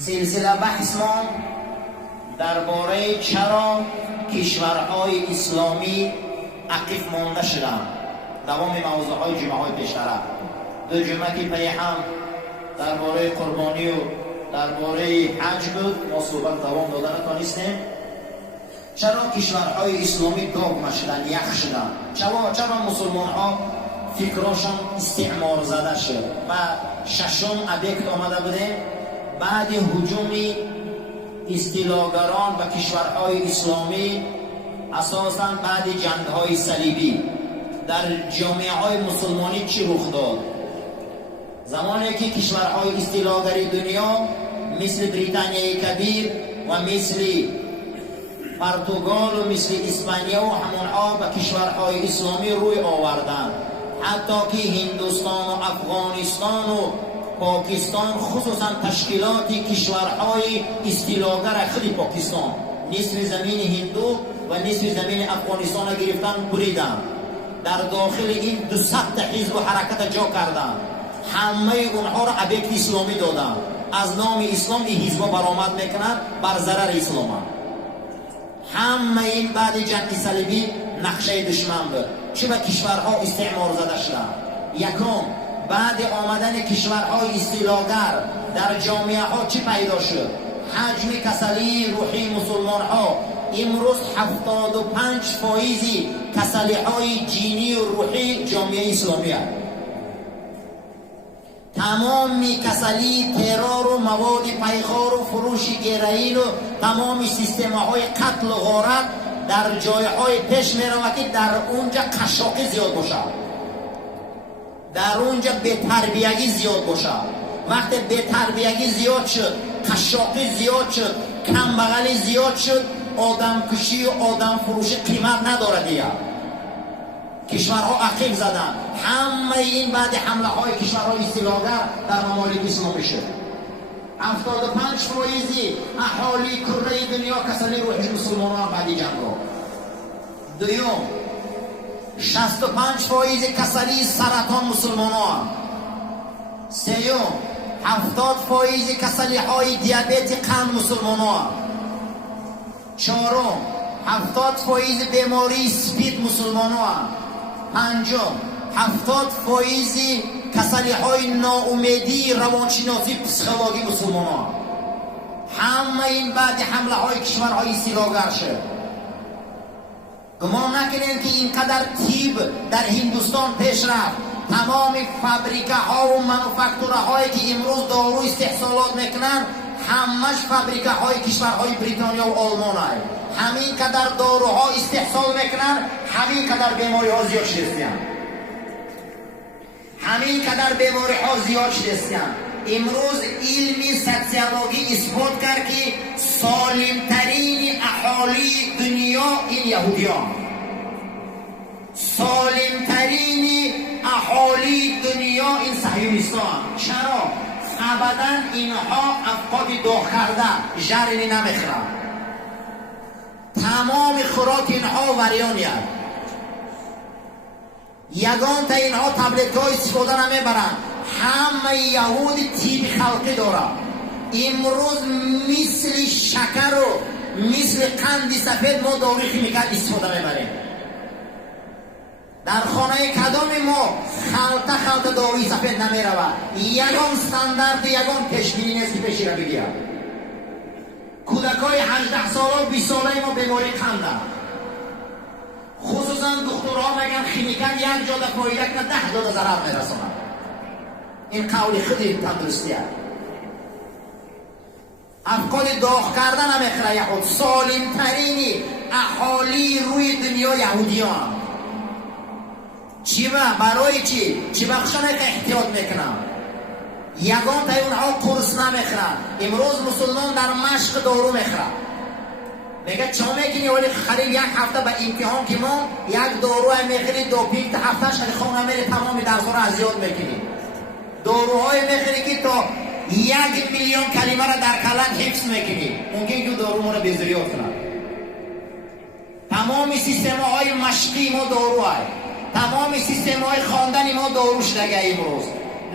سلسله بحث ما درباره چرا کشورهای اسلامی عقب مانده شدند. دوام موضوعهای جمعه‌های پیشتر دو جمعه که پی هم درباره قربانی و درباره حج بود، ما صحبت دوام داده نتونستیم. چرا کشورهای اسلامی داغ شدن، یخ شدن؟ چرا مسلمان ها فکراشون استعمار زده شد؟ و ششم ابیکت آمده بودیم بعد هجوم استیلاگران و کشورهای اسلامی، اساساً بعد جنگ‌های صلیبی در جامعه های مسلمانی چی رخ داد؟ زمانی که کشورهای استیلاگری دنیا مثل بریتانیای کبیر و مثل پرتغال و مثل اسپانیا و همونها به کشورهای اسلامی روی آوردند، حتی که هندوستان و افغانستان و پاکستان، خصوصا تشکیلات کشورهای استیلاگر خود پاکستان نصف زمین هندو و نصف زمین افغانستان گرفتن بریدن، در داخل این 200 حزب و حرکت جا کردن، همه اونها را ابیکت اسلامی دادن، از نام اسلام این حزب برآمد میکنن، بر ضرر اسلام. همه این بعد جنگ صلیبی نقشه دشمن بود. چه به کشورها استعمار زده شدن؟ یکم بعد آمدن کشورهای استیلاگر در جامعه ها چی پیدا شد؟ حجم کسلی روحی مسلمان ها امروز 75% کسلی های جینی و روحی جامعه اسلامی هست. تمام کسلی ترور و مواد پیخار و فروش گیرین و تمام سیستم های قتل و غارت در جای های پیش می رود که در اونجا قشاقی زیاد باشه، در اونجا بی‌تربیتی زیاد باشه. وقتی بی‌تربیتی زیاد شد، قشاقی زیاد شد، کمبغلی زیاد شد، آدم کشی و آدم فروشی قیمت نداره دیگه. کشورها عقب زدن. همه این بعد حمله های کشورهای استیلاگر در ممالک اسلامی شد. 75% اهالی کره دنیا کسلی روحی مسلمانان بعد جنگ رو. دوم 65% کسلی سرطان مسلمانان. سیوم 70% کسلی های دیابت قند مسلمانان. چهارم 70% بیماری سپید مسلمانان. پنجم 70% کسلی های ناامیدی روانشناسی پسیکولوژی مسلمانان. همه این بعد حمله های کشورهای استیلاگر شد. گمان نکنید که اینقدر طب در هندوستان پیش رفت. تمام فابریکه ها و منوفکتوره هایی که امروز دارو استحصالات میکنن همش فابریکه های کشورهای بریتانیا و آلمان هست. همین قدر داروها استحصال میکنن، همین قدر بیماری ها زیاد شدستیان، همین قدر بیماری ها زیاد شدستیان. امروز علم سوسیولوژی اثبات کرد که سالمترین اهالی دنیا این یهودیان، سالمترین اهالی دنیا این صهیونیستان. چرا؟ ابدا اینها افکار داغ کرده ژرنی نمیخورن. تمام خوراک اینها وریانی هست. یگان تا اینها تبلت های استفاده نمیبرن. همه یهود تیب خلقی داره. امروز مثل شکر و مثل قند سفید ما داروی خیمیکال استفاده میبریم. در خانه کدام ما خلطه داروی سفید نمیرود. یگان استاندارد یگان پیشگیری نیست که پیشی را بگیرد. کودکای 18 ساله و 20 ساله ما بیماری قنده، خصوصا دکترها میگن خیمیکال یک جا فایده کنه 10 جا ضرر میرسونه. این قول خودی تندرستی است. افکار داغ کردن نمیخوره یهود. سالمترین اهالی روی دنیا یهودیان. چی برای چی بخشانه که احتیاط میکنن؟ یگان تا اونها قرص نمیخورن. امروز مسلمان در مشق دارو میخورن. میگه چا میکنی؟ ولی خرید یک هفته به امتحان که ما یک داروهای میخوری دوپینگ تا هفتهش خیلی خونه میری تمام درس‌ها رو از یاد میکنی. داروهای میخوری که تا 1 میلیون کلمه را در کلت حفظ میکنی. ممکن که دارو ما رو بیزریات کنن. تمام سیستم های مشقی ما دارو های، تمام سیستم های خواندن ما دارو شدگه. امروز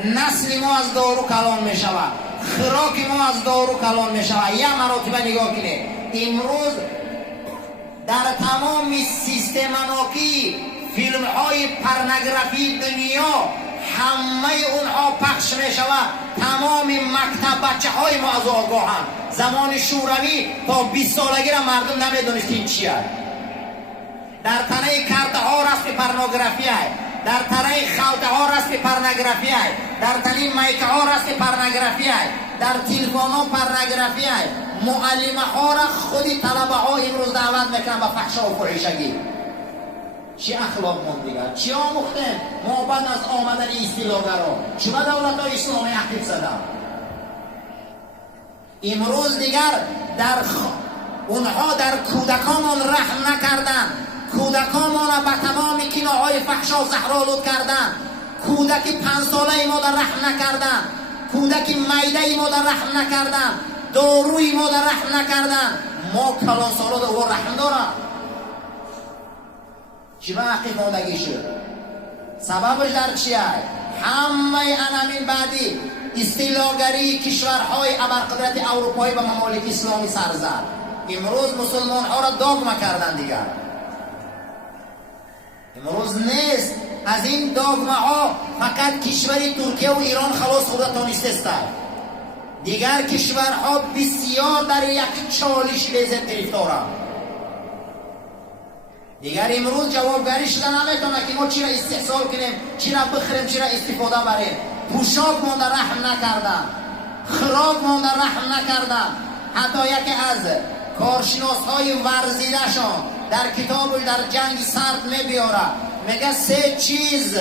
نسل ما از دارو کلان می شود. خوراک ما از دارو کلان می شود. یک مراتبه نگاه کنید، امروز در تمام سیستمانوکی فیلم های پرنگرافی دنیا همه اونها پخش می شود. تمام مکتب بچه های ما از آگاهند. زمان شوروی تا 20 سالگی را مردم نمیدونست این چیه. در تنه کارت ها رسم پرنگرافی است، در تنه خلطه ها رسم پرنگرافی است، در تنه میکه ها رسم پرنگرافی است، در تلفن ها پرنگرافی است. معلمه ها را خودی طلبه ها امروز دعوت میکنن به فحشا و فحشگی. چی اخلاق من دیگر؟ چی آموختن؟ ما بعد از آمدن اصطلاحگرا چرا دولت های اسلامی اکتیو شدن؟ امروز دیگر اونها در کودکانمان رحم نکردن. کودکانمان را به تمام کنایه‌های فحشا زهرآلود کردن. کودک 5 ساله ما در رحم نکردن. کودک میده ما در رحم نکردن. داروی ما در رحم نکردن. ما کلان سالا در رحم دارم. چی به عقیب ماندگی شد؟ سببش در چی است؟ همه انامین بعدی استیلاگری کشورهای ابرقدرت اروپایی به ممالک اسلامی سر زد. امروز مسلمان ها را داغما کردن دیگر. امروز نیست از این داغما ها فقط کشوری ترکیه و ایران خلاص خود تانسته است. دیگر کشورها بسیار در یک چالش لیزت گرفتارند. دیگر امروز جوابگری شده نمیتونه که ما چی را استحصال کنیم، چی را بخریم، چی را استفاده بریم. پوشاک ما در رحم نکردن، خوراک ما در رحم نکردن. حتی یکی از کارشناس های ورزیده شان در کتابش در جنگ سرد میبیاره، میگه 3 چیز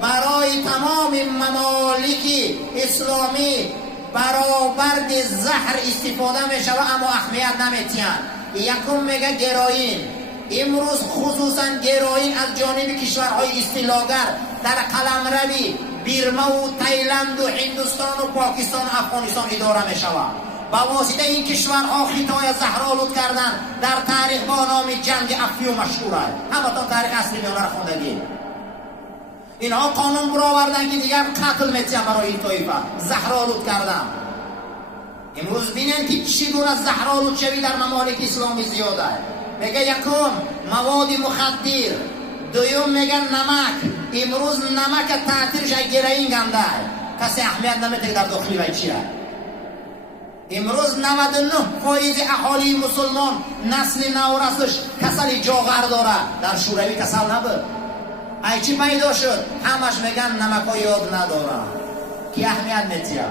برای تمام ممالک اسلامی برآورد زهر استفاده میشه و اما اهمیت نمیتین. یکم میگه گروئین. امروز خصوصا گروئین از جانب کشورهای استیلاگر در قلمرو برما و تایلند و هندوستان و پاکستان و افغانستان اداره می شود. با واسطه این کشورها خطای زهرآلود کردن در تاریخ با نام جنگ افیون مشهور است. همتون تاریخ اصلی میانه را خوندگی. اینها قانون برآوردن که دیگر قتل میتیم برای این طایفه، زهرآلود کردن. امروز بینن که چی گونه زهرآلود شوی در ممالک اسلامی زیاده است. میگه یکم مواد مخدر، دوم میگن نمک. امروز نمک تاثیرش گرین گنده است، کسی اهمیت نمیده در داخلی و چیه. امروز 99% اهالی مسلمان نسل نورسش کسل جاغر داره، در شوروی کسل نبود. ای چی پیدا شد؟ همش میگن نمک ها یاد ندارم. کی اهمیت میتیه؟